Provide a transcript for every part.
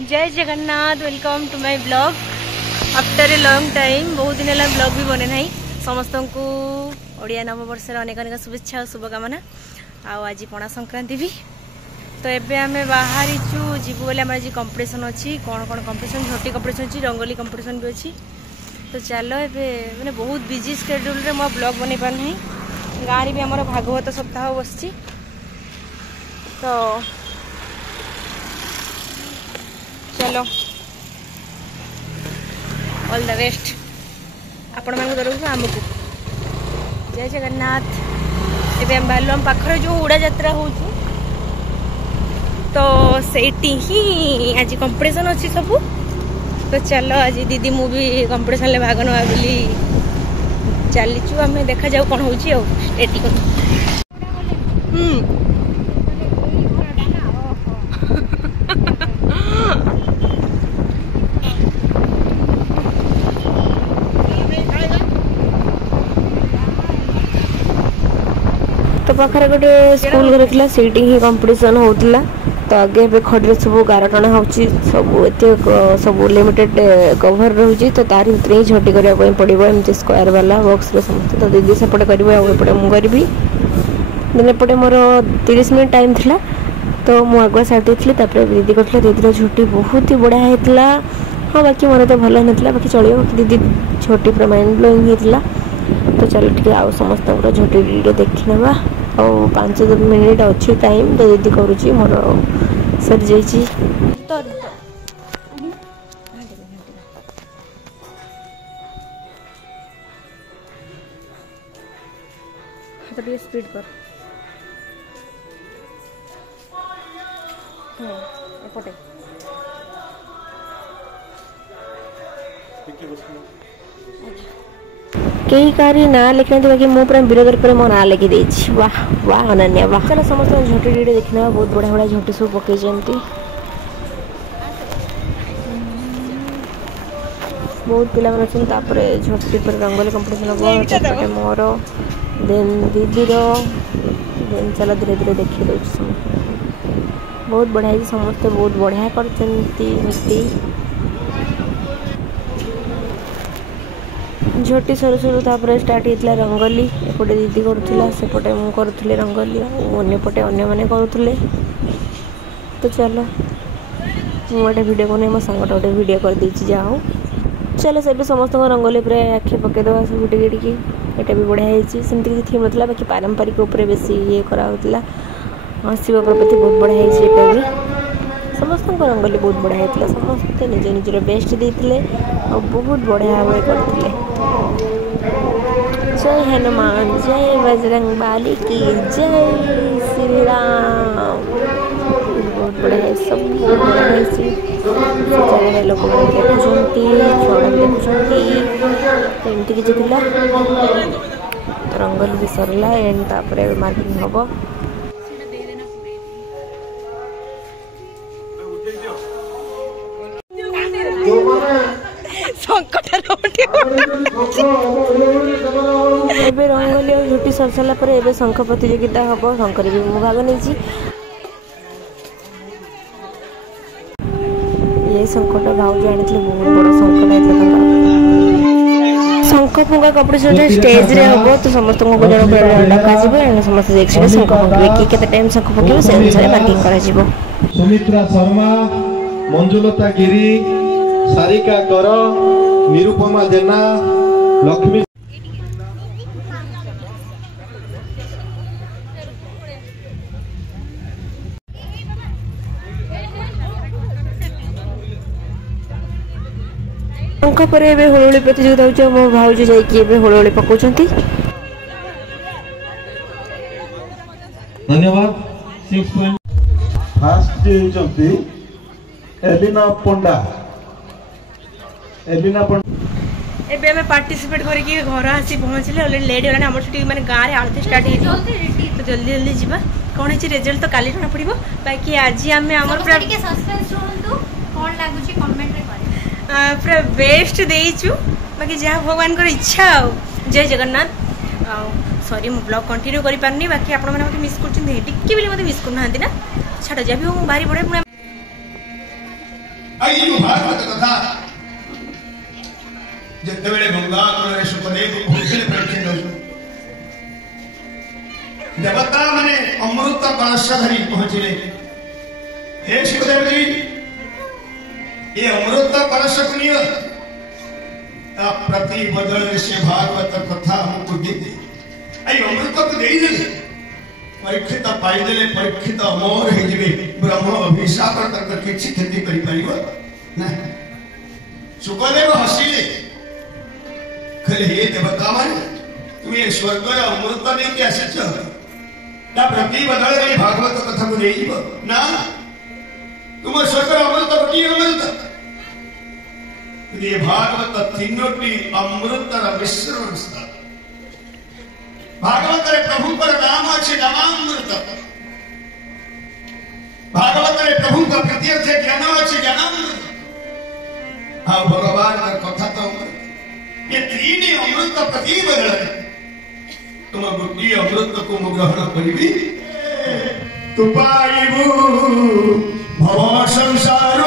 जय Jagannath welcome to my blog after a long time. बहुत दिन है ब्लॉग भी बने ना। समस्त को ओडिया नववर्ष अनेक अनेक शुभेच्छा और शुभकामना। आज पणा संक्रांति भी तो एबे आमे बाहरी जीवु बोले आम आज कंपिटिशन अच्छी कौन कौन कंपिटिशन झोटी कंपिटिशन अच्छी रंगोली कंपिटिशन भी अच्छी। तो चलो एबे मैंने बहुत बिजी स्केड्यूल रे मो ब्लॉग बन पार नहीं। गाँव भी आमर भागवत सप्ताह बस तो चलो ऑल द बेस्ट आपण मान तरफ आमको। जय जगन्नाथ। एबे हम बाहर आम पाखर जो उड़ा यात्रा हो तो सेठी ही आज कंपिटिशन अच्छी सब। तो चलो आज दीदी मु भी कंपिटिशन भाग ना बोली चलीचु आम देखा जाऊ कौन हो स्टेटी तो पाखे गोटे स्कूल घर था से कंपिटिशन होता। तो आगे ए खड़ी सब 11 टना हो सब लिमिटेड कवर रोचे। तो तार भर ही झटी करने पड़ो एमती स्क्वायर वाला बॉक्स समस्त। तो दीदी सेपटे करेपटे मुझे देन एपटे मोर 30 मिनट टाइम था। तो मुझे आगुआ सारी दीदी कर दीदी झोटी बहुत ही बढ़िया होता। हाँ बाकी मोर तो भल ना बाकी चलो बाकी दीदी झोटी पूरा माइंड ब्लोइंग होता। तो चलो ठीक आउ समस्त झोटी देखी ना और 5 मिनिट अच्छी टाइम। तो दीदी करुच्ची मोर सर जाइए। तो स्पीड कर एपटे कई कारी ना लिखना बाकी मुझे पूरा विरोध कर मो ना लिखी दे। वाह वाह अनन्या वाह। चलो समस्त झोटी डी देखना बहुत बढ़िया बढ़िया झोटी सब पकई बहुत पिला अच्छे। झोटी पर रंगोली कंपिटिशन हम मोर देन दीदी देन चलो धीरे धीरे देखी दे बहुत बढ़िया समस्त बहुत बढ़िया करती। झोटी सर सर तापर स्टार्ट होता रंगोली। एपटे दीदी करुला सेपटे मु करुली रंगोली अन्यपटे अन्य मैंने करुले। तो चलो मुझे वीडियो बन मो सांगटा गोटे वीडियो कर देछि जा हो। चलो से समस्त रंगोली पूरा आखि पकईदेवा सब टिके यहाँ भी बढ़िया होती। सेमती किसी थीम ना बाकी पारंपरिक उपर बेसी ये कराला। शिव प्रकृति बहुत बढ़िया होती। भी समस्त रंगोली बहुत बढ़िया होता। समस्ते निज निजर बेस्ट देते और बहुत बढ़िया भाव करते। जय हनुमान जय बजरंग बाली की जय श्री राम। बहुत बढ़िया सब बहुत बढ़िया चार लोक देखुं छुआ देखुं एमती किसी रंगोली भी सरला एंड तापर मार्किंग हम। एबे रंगोली और झुटी सर सारा पर एबे शंख प्रतियोगिता हम। शंकर भी मु भाग नहीं। ये शंखटा भाव जानी बहुत बड़ा शंखटा शंख फुंका कंपिटिशन स्टेज रे हम। तो समस्त को जन डक समस्त देखिए शंख फुंके कि केते टाइम शंख फुंके से अनुसार मार्किंग करा जिवो। सुमित्रा शर्मा मंजुलता गिरी सारिका कर निरुपमा जेना लक्ष्मी शंख पर हुलुहुली प्रतियोगिता होची। मो भाउज जाइए हुलुहुली पकाउछंती। धन्यवाद। 6 पॉइंट फास्ट होचंती एलिना पंडा। एलिना पंडा एबे हमें पार्टिसिपेट करके घर आसी पहुँचले ऑलरेडी लेट होगा। आम छुट्टी मैंने गाँव में आरती स्टार्ट हो तो जल्दी जल्दी जीवा कौन है रिजल्ट तो काली जना पड़ो। बाकी आज आम पूरा पूरा बेस्ट देचु बाकी जहाँ भगवान इच्छा आ। जय जगन्नाथ। सॉरी मु ब्लॉग कंटिन्यू करि पारनी बाकी आपण माने मते मिस करछन टिके भी मते मिस करना ना छाड़ जा भी भारी बड़े आई भागवत कथा जिते बेले गंगा कूल सुखदेव पहुंचले प्रेक्षित देवता माने अमृत कलश धरी पहुंचले। हे सुखदेव जी ये अमृत कलश को नियो प्रति बदल से भागवत कथा हमको दे दे। आई अमृत को दे दे परीक्षित पाइदेले परीक्षित अमर हे जिवे ब्रह्म अभिशाप तक किछि क्षति करि परिबो ना। सुखदेव हसिले कहले हे देवता माने तू ये स्वर्ग अमृत लेके आसिछ ना प्रति बदल रे भागवत कथा को देइबो ना तुम स्वर्ग अमृत की अमृत ये भागवत तीनोटी अमृतर मिश्रण स्थान भागवत रे प्रभु पर नाम अच्छे नामामृत भागवत रे प्रभु का प्रति अच्छे ज्ञान अच्छे ज्ञानामृत। हाँ भगवान का कथा तो अमृत ये तीन अमृत प्रति बदल तुम गोटे अमृत को ग्रहण करी तू पाइबू भव संसार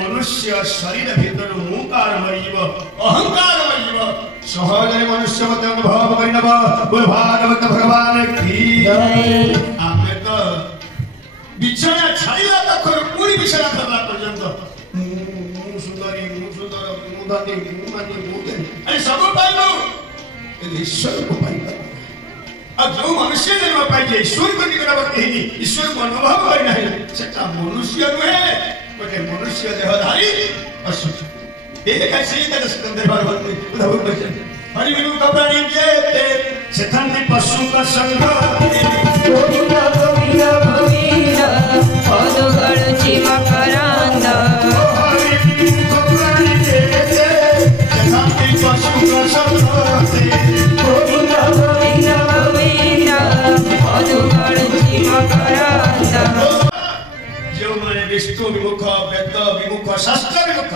मनुष्य शरीर भीतर मुकार मरीब अहंकार मरीब सहज मनुष्य मत अनुभव करनब बोल भागवत भगवान की जय। आपने तो बिछाना छाइला तक पूरी बिछाना करला पर्यंत सुंदरी सुंदर मुदानी मुदानी मुदे अरे सब पाइलो ईश्वर को पाइलो। अब जो मनुष्य जन्म पाइले ईश्वर को निकटवर्ती है ईश्वर को अनुभव करना है सेटा मनुष्य नुहे गोटे मनुष्य देहधारी अशुद्ध ये कैसे इधर स्कंदे भगवती उद्धव बचन हरि विनु कपरानी के सेथांति पशु का संग गोविंदा गोविंदा गोविंदा पदगण चिमा करांदा हरि विनु कपरानी के सेथांति पशु का संग गोविंदा गोविंदा गोविंदा पदगण चिमा करांदा जो माने विष्णु विमुख वेद विमुख शास्त्र विमुख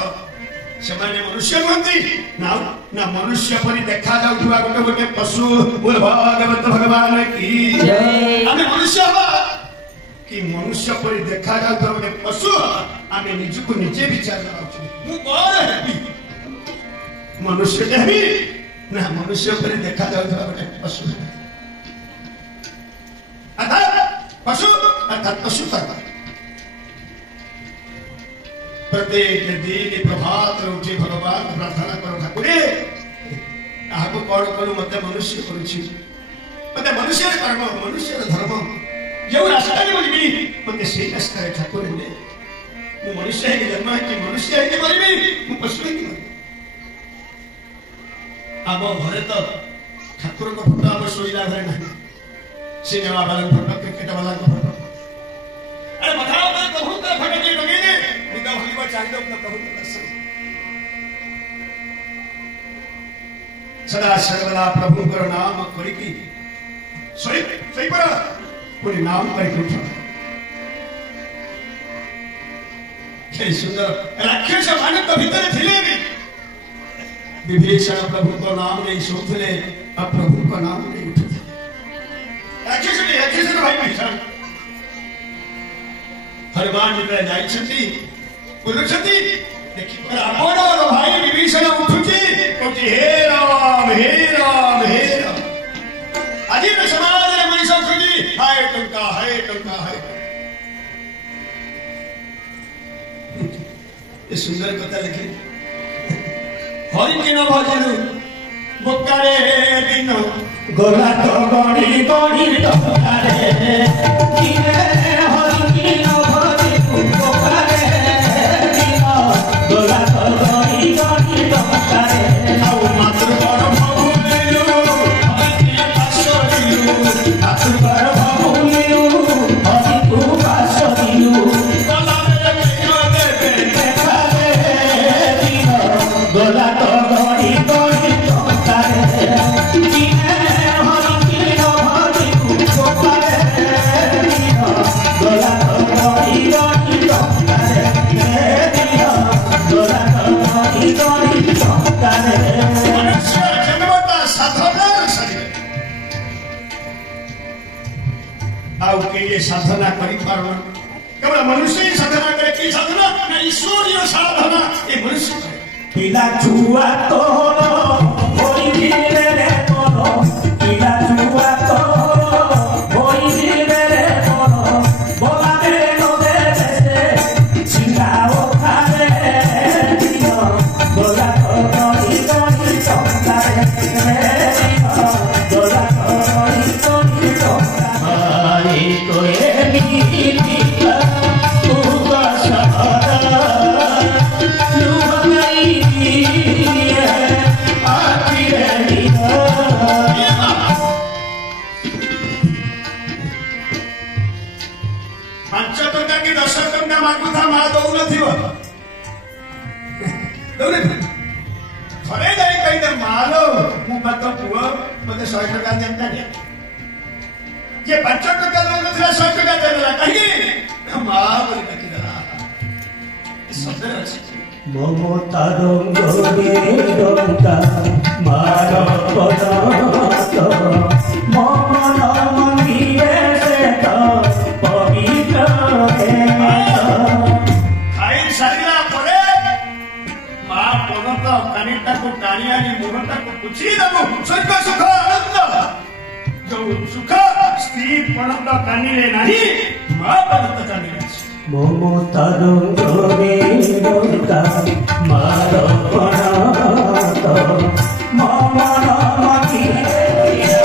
से माने मनुष्य नुहंती ना ना मनुष्य परि देखा जाउथुवा गोटे गोटे पशु बोल भागवत भगवान की जय। आमे मनुष्य हो कि मनुष्य परि देखा जाउथुवा गोटे पशु आमे निजको निजे विचार कराउछु मु कोन हेबी मनुष्य हेबी ना मनुष्य परि देखा जाउथुवा गोटे पशु अर्थात पशु करता प्रत्येक दिन प्रभात उठी भगवान प्रार्थना करो ठाकुर आपको कौन करू मत मनुष्य करुछि मत मनुष्य कर्म मनुष्य धर्म जो रास्ता में बोलबी मत से रास्ता ठाकुर ने मु मनुष्य है जन्म है कि मनुष्य है कि बोलबी मु पशु है कि अब घरे तो ठाकुर को फोटो अब सोईला घरे नहीं सिनेमा वाला फोटो क्रिकेट वाला फोटो अरे बताओ मैं कहूं तो फोटो के लगे ने मुद्दा भगवा चाहिए उतना प्रभु का दर्शन सदा सर्वदा प्रभु का नाम करी की सही पर कोई नाम करी उठा के सुंदर राक्षस मानव भीतर थिले भी विभीषण प्रभु को नाम नहीं सोचले अब प्रभु का नाम नहीं उठे राक्षस भाई विभीषण हनुमान जी जाई छथि बोलछथि देखि रावण और भाई विभीषण उठुची कहछि हे राम हे राम हे राम आज तो समाज रे मनीषा खुजी हाय टंका ये सुंदर कथा लिखी हरि के न भजनु बोकारे दिन गोला तो गणी गणी टंकारे दिने हरि के न भजनु बोकारे दिन गोला तो गणी गणी टंकारे औ मात्र बड़ प्रभु देलु हरि के पासो दिलु ଆଉ କେହି ସାଧନା କରିପାରୁନା କେବଳ ମନୁଷ୍ୟ ହିଁ ସାଧନା କରେ କି ସାଧନା ନା ଈଶ୍ୱରୀୟ ସାଧନା ଏ ମନୁଷ୍ୟ ପିଲା ଛୁଆ ତୋର ହୋଇଯିବେ ରେ ତୋର ପିଲା ଛୁଆ ତୋର ହୋଇଯିବେ ରେ ତୋର ବୋଲାରେ ନଦେ ସେ ଚିଙ୍ଗାଓ ଖାରେ ଦିନ ବୋଲା ତୋରି ତୋରି ଚନ୍ଦାରେ ବୋଲା ତୋରି ତୋରି ଚନ୍ଦାରେ তোরে মিলিলা তু বাসারা লুহাই দিয়ে আতিরে নিয়া ପାଞ୍ଚ ଟଙ୍କା କି 10 ଟଙ୍କା ମାଗୁଥା ମା ଦଉନଥିବ ଥରେ ଯାଇ କହିଦେ ମାଲୋ ମୁଁ ପାତ ପୁଅ ମତେ 100 ଟଙ୍କା ଦେନ୍ତା ये 5 टका दौनथिला 100 टका देला कहीं मां बोली डकिला शब्द अछि ममता रंगरे डंका मार पदा तो मन मंदिरे से तो पवित्र है खाई सारिला परे मां पनत कानिटा को कानियानी मोहटा को पुछि दबो स्वर्ग सुख आनंद जो सुख स्त्री पणत कानिरे नाही मां पणत कानिरे ममता रंगरे डंका मार पणत मन मंदिरे ये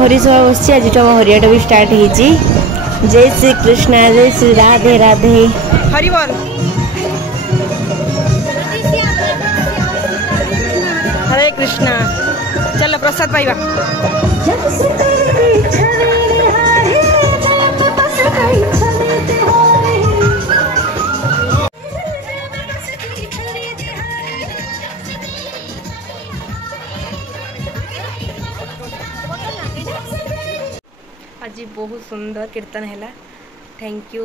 हरिसभा बस आज हरियाटा भी स्टार्ट हो जय श्री कृष्णा जय श्री राधे राधे हरि बोल हरे कृष्णा चलो प्रसाद पाइबा सुंदर कीर्तन है। Thank you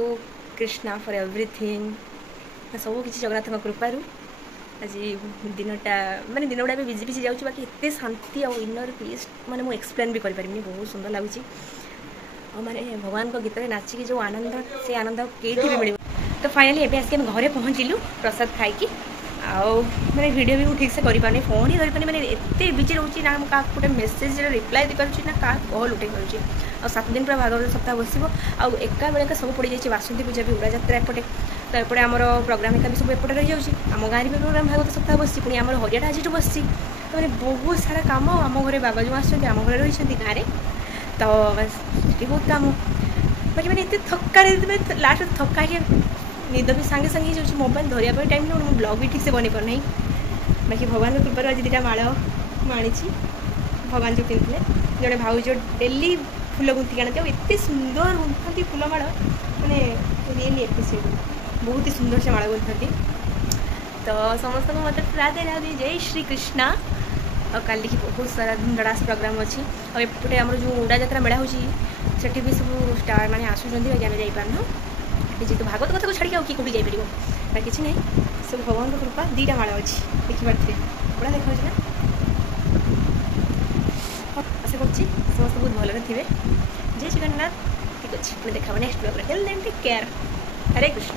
Krishna for everything सब किसी जगन्नाथ कृपारू आज दिनटा माने दिन गुड़ा भी बिजी बिजी जाऊँ बाकी एत शांति और इनर पीस माने मुझे एक्सप्लेन भी करें बहुत सुंदर लगुच माने भगवान को गीत नाचिकी जो आनंद से आनंद कहीं भी मिल। तो फाइनाली एवं आसिक घरे पहुँचलु प्रसाद खाई मैंने वीडियो भी ठीक से करें फोन ही धरी मैंने एत बिजी रोचे ना क्या गोटे मेसेज रिप्लाई दी पार्टी ना क्या कल उठे पार्टी आ 7 दिन पूरा भागवत सप्ताह बसो आउ एका बेलका सब पड़ जाए बासंती पूजा भी उड़ा जात्रा एपटे तो एपटे आमर प्रोग्राम एका भी सब एपटे रही जाऊँगी आम गाँव भी प्रोग्राम भागवत सप्ताह बस पुणी आम हरियाटा आज बस तो मैंने बहुत सारा कम आम घर बाबा जो आम घर रही गाँव में तो बस बहुत कम बाकी मैंने इतने थका लास्ट थका निद भी सांगे सांगे हो मोबाइल धरिया टाइम ना मुझे ब्लॉग भी ठीक से बन पारना बाकी भगवान कृपार आज 2टा माड़ माणी भगवान जो पिंधे जड़े भाउज डेली फुल गुंथी आनते एत सुंदर गुंथती फुल माड़ मैंने रियली एप्रिशिएट बहुत ही सुंदर से माड़ गुंथती। तो समस्त को मतलब राधे राधे जय श्री कृष्णा। और कल की बहुत सारा धूमधड़ास प्रोग्राम अच्छी और एपटे आम जो उड़ा जात्रा मेला हो भी सब स्टार मैंने आसुँच बाकी आम जापारना जेहतु भागवत कथा को छाड़ी कि कौटी जापर किसी ना सब भगवान कृपा 2टा माड़ अच्छी देखिपे पूरा देखा ना आशा कर समस्त बहुत भलरे थे। जय जगन्नाथ ठीक अच्छे पुणी देखा next vlog till then take care Hare Krishna.